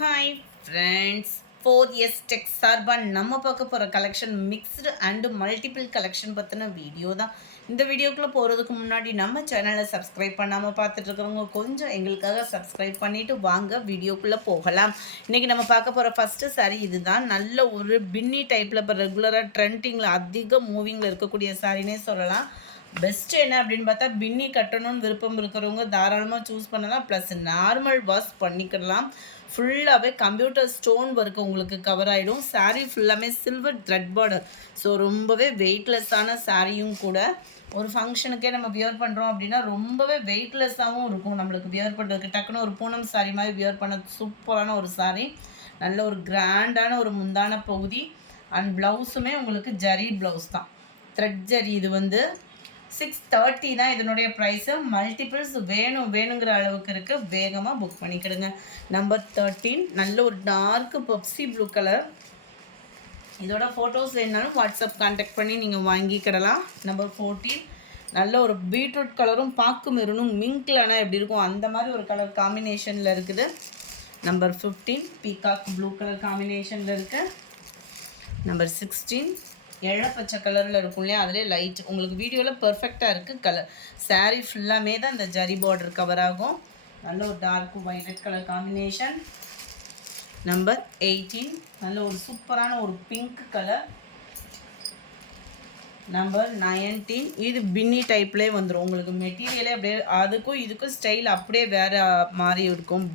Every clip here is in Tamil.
ஹாய் ஃப்ரெண்ட்ஸ், 4S டெக் சார்பாக நம்ம பார்க்க போகிற collection mixed and multiple collection பற்றின வீடியோ தான். இந்த வீடியோக்குள்ளே போகிறதுக்கு முன்னாடி நம்ம சேனலை சப்ஸ்கிரைப் பண்ணாமல் பார்த்துட்ருக்கிறவங்க கொஞ்சம் எங்களுக்காக சப்ஸ்கிரைப் பண்ணிவிட்டு வாங்க வீடியோக்குள்ளே போகலாம். இன்றைக்கி நம்ம பார்க்க போகிற ஃபஸ்ட்டு சாரீ இது தான். நல்ல ஒரு பின்னி டைப்பில் இப்போ ரெகுலராக ட்ரெண்டிங்கில் அதிக மூவிங்கில் இருக்கக்கூடிய சாரினே சொல்லலாம். பெஸ்ட்டு என்ன அப்படின்னு பார்த்தா, பின்னி கட்டணும்னு விருப்பம் இருக்கிறவங்க தாராளமாக சூஸ் பண்ணலாம். ப்ளஸ் நார்மல் வாஷ் பண்ணிக்கலாம். ஃபுல்லாகவே கம்ப்யூட்டர் ஸ்டோன் ஒர்க் உங்களுக்கு கவர் ஆகிடும். சாரீ ஃபுல்லாமே சில்வர் த்ரெட் பார்டர். ஸோ ரொம்பவே வெயிட்லெஸ்ஸான சாரியும் கூட. ஒரு ஃபங்க்ஷனுக்கே நம்ம வியர் பண்ணுறோம் அப்படின்னா ரொம்பவே வெயிட்லெஸ்ஸாகவும் இருக்கும். நம்மளுக்கு வியர் பண்ணுறதுக்கு டக்குன்னு ஒரு பூனம் சாரீ மாதிரி வியர் பண்ண சூப்பரான ஒரு சாரீ. நல்ல ஒரு கிராண்டான ஒரு முந்தான பகுதி. அண்ட் ப்ளவுஸுமே உங்களுக்கு ஜரி ப்ளவுஸ் தான், த்ரெட் ஜரி. இது வந்து 630 தான் இதனுடைய ப்ரைஸு. மல்டிபிள்ஸ் வேணுங்கிற அளவுக்கு இருக்குது. வேகமாக புக் பண்ணிக்கிடுங்க. நம்பர் 13 நல்ல ஒரு டார்க் பப்சி ப்ளூ கலர். இதோட ஃபோட்டோஸ் வேணுனாலும் வாட்ஸ்அப் கான்டாக்ட் பண்ணி நீங்கள் வாங்கிக்கிடலாம். நம்பர் 14 நல்ல ஒரு பீட்ரூட் கலரும் பாக்கு மெரூனும் மிங்க்லானா எப்படி இருக்கும் அந்த மாதிரி ஒரு கலர் காம்பினேஷனில் இருக்குது. நம்பர் 15 பீகாக் ப்ளூ கலர் காம்பினேஷனில் இருக்குது. நம்பர் 16 எழ பச்சை கலரில் இருக்கும் இல்லையா, அதிலே லைட் உங்களுக்கு வீடியோவில் பர்ஃபெக்டாக இருக்குது கலர். சாரீ ஃபுல்லாமே தான் இந்த ஜரி பார்டர் கவர் ஆகும். நல்ல ஒரு dark violet colour combination. Number 18 நல்ல ஒரு சூப்பரான ஒரு பிங்க் கலர். நம்பர் 19 இது பின்னி டைப்லேயே வந்துடும் உங்களுக்கு. மெட்டீரியலே அப்படியே அதுக்கும் இதுக்கும் ஸ்டைல் அப்படியே வேறு மாதிரி இருக்கும்.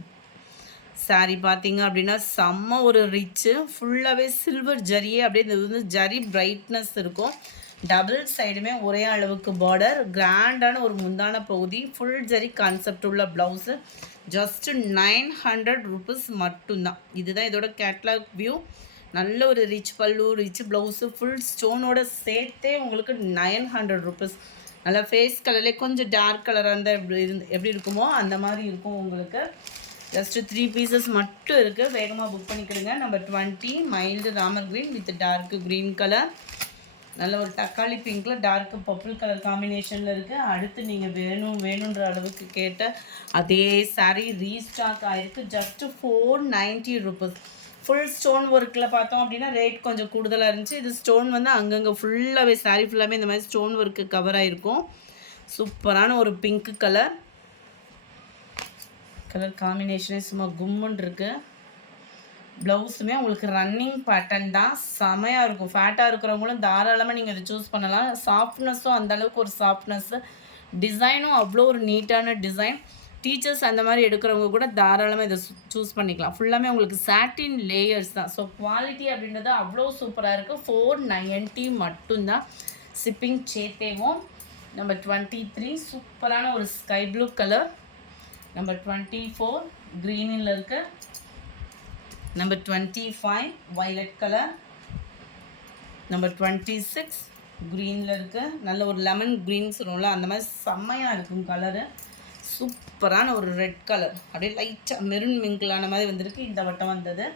சாரீ பார்த்தீங்க அப்படின்னா செம்ம ஒரு ரிச்சு, ஃபுல்லாகவே சில்வர் ஜரியே அப்படியே இது வந்து ஜரி பிரைட்னஸ் இருக்கும். டபுள் சைடுமே ஒரே அளவுக்கு பார்டர், கிராண்டான ஒரு முந்தான பகுதி, ஃபுல் ஜரி கான்செப்ட் உள்ள ப்ளவுஸு. ஜஸ்ட்டு 900 ருபீஸ் மட்டும்தான். இதுதான் இதோட கேட்லாக் வியூ. நல்ல ஒரு ரிச் பல்லு, ரிச் ப்ளவுஸு, ஃபுல் ஸ்டோனோட சேர்த்தே உங்களுக்கு 900 ருபீஸ். நல்லா ஃபேஸ் கலர்லேயே கொஞ்சம் டார்க் கலராக இருந்தால் எப்படி இருக்குமோ அந்த மாதிரி இருக்கும் உங்களுக்கு. ஜஸ்ட்டு 3 பீசஸ் மட்டும் இருக்குது. வேகமாக புக் பண்ணிக்கிறேங்க. நம்பர் 20 மைல்டு ராமர் green with dark green colour. நல்ல ஒரு தக்காளி பிங்க்கில் டார்க் பர்பிள் கலர் காம்பினேஷனில் இருக்குது. அடுத்து நீங்கள் வேணுன்ற அளவுக்கு கேட்ட அதே சாரீ ரீஸ்டாக் ஆகிருக்கு. Just 490 rupees. ஃபுல் ஸ்டோன் ஒர்க்கில் பார்த்தோம் அப்படின்னா ரேட் கொஞ்சம் கூடுதலாக இருந்துச்சு. இது ஸ்டோன் வந்து அங்கங்கே ஃபுல்லாகவே சாரீ ஃபுல்லாகவே இந்த மாதிரி ஸ்டோன் ஒர்க்கு கவர் ஆகிருக்கும். சூப்பரான ஒரு பிங்க் கலர். கலர் காம்பினேஷனே சும்மா கும்முன்னு இருக்குது. ப்ளவுஸுமே உங்களுக்கு ரன்னிங் பேட்டர்ன் தான், செமையாக இருக்கும். ஃபேட்டாக இருக்கிறவங்களும் தாராளமாக நீங்கள் இதை சூஸ் பண்ணலாம். சாஃப்ட்னஸும் அந்தளவுக்கு ஒரு சாஃப்ட்னஸ்ஸு, டிசைனும் அவ்வளோ ஒரு நீட்டான டிசைன். டீச்சர்ஸ் அந்த மாதிரி எடுக்கிறவங்க கூட தாராளமாக இதை சூஸ் பண்ணிக்கலாம். ஃபுல்லாமே உங்களுக்கு சாட்டின் லேயர்ஸ் தான். ஸோ குவாலிட்டி அப்படின்றது அவ்வளோ சூப்பராக இருக்குது. 490 மட்டும்தான் ஷிப்பிங் சேர்த்தேவும். நம்பர் 23 சூப்பரான ஒரு ஸ்கை ப்ளூ கலர். நம்பர் 24 க்ரீனில் இருக்குது. Number 25 violet colour. நம்பர் 26 க்ரீனில் இருக்குது. நல்ல ஒரு லெமன் க்ரீன் சொல்லுவோம்ல அந்த மாதிரி செம்மையாக இருக்கும் கலரு. சூப்பரான ஒரு ரெட் கலர், அப்படியே லைட்டாக மெரூன் மிங்கிளான மாதிரி வந்திருக்கு. இந்த வட்டம் வந்தது.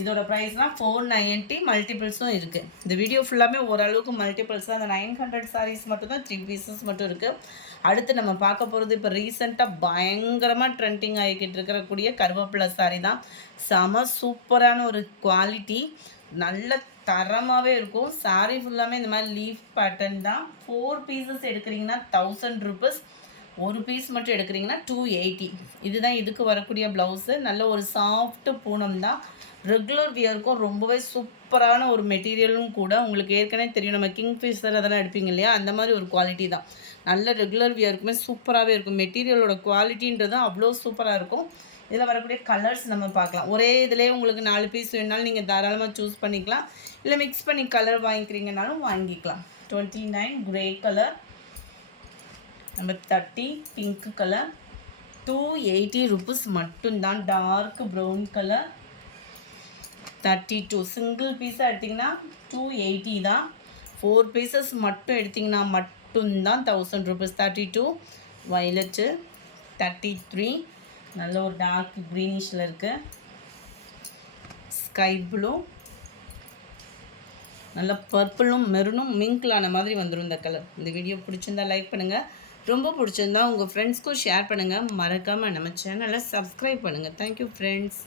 இதோட ப்ரைஸ்னால் 490. மல்டிபிள்ஸும் இருக்குது. இந்த வீடியோ ஃபுல்லாமே ஓரளவுக்கு மல்டிபிள்ஸ் தான். அந்த 900 சாரீஸ் மட்டும் தான் 3 பீசஸ் மட்டும் இருக்குது. அடுத்து நம்ம பார்க்க போகிறது இப்போ ரீசெண்டாக பயங்கரமாக ட்ரெண்டிங் ஆகிக்கிட்டு இருக்கக்கூடிய கருவேப்பிலை சாரீ தான். செம சூப்பரான ஒரு குவாலிட்டி, நல்ல தரமாகவே இருக்கும். சாரீ ஃபுல்லாமே இந்த மாதிரி லீஃப் பேட்டர்ன் தான். 4 பீசஸ் எடுக்கிறீங்கன்னா 1000 ருபீஸ். ஒரு பீஸ் மட்டும் எடுக்கிறீங்கன்னா 280. இதுதான் இதுக்கு வரக்கூடிய ப்ளவுஸு. நல்ல ஒரு சாஃப்ட்டு பூனம் தான். ரெகுலர் வியருக்கும் ரொம்பவே சூப்பரான ஒரு மெட்டீரியலும் கூட. உங்களுக்கு ஏற்கனவே தெரியும், நம்ம கிங்ஃபிஷர் அதெல்லாம் எடுப்பீங்க இல்லையா, அந்த மாதிரி ஒரு குவாலிட்டி தான். நல்ல ரெகுலர் வியருக்குமே சூப்பராகவே இருக்கும். மெட்டீரியலோட குவாலிட்டின்றது அவ்வளோ சூப்பராக இருக்கும். இதில் வரக்கூடிய கலர்ஸ் நம்ம பார்க்கலாம். ஒரே இதிலே உங்களுக்கு 4 பீஸ் வேணுனாலும் நீங்கள் தாராளமாக சூஸ் பண்ணிக்கலாம். இல்லை மிக்ஸ் பண்ணி கலர் வாங்கிக்கிறீங்கனாலும் வாங்கிக்கலாம். 29 grey colour. Number 30 pink colour. 280 rupees மட்டும்தான். Dark brown colour. 32 சிங்கிள் பீஸாக எடுத்திங்கன்னா 280 தான். 4 பீசஸ் மட்டும் எடுத்திங்கன்னா மட்டும்தான் 1000 ருபீஸ். 32 வைலட்டு. 33 நல்ல ஒரு டார்க் க்ரீனிஷில் இருக்குது. ஸ்கை ப்ளூ, நல்ல பர்பிளும் மெரூனும் மிங்க்லான மாதிரி வந்துடும் இந்த கலர். இந்த வீடியோ பிடிச்சிருந்தா லைக் பண்ணுங்கள். ரொம்ப பிடிச்சிருந்தா உங்கள் ஃப்ரெண்ட்ஸ்க்கும் ஷேர் பண்ணுங்கள். மறக்காமல் நம்ம சேனலை சப்ஸ்கிரைப் பண்ணுங்கள். Thank you friends.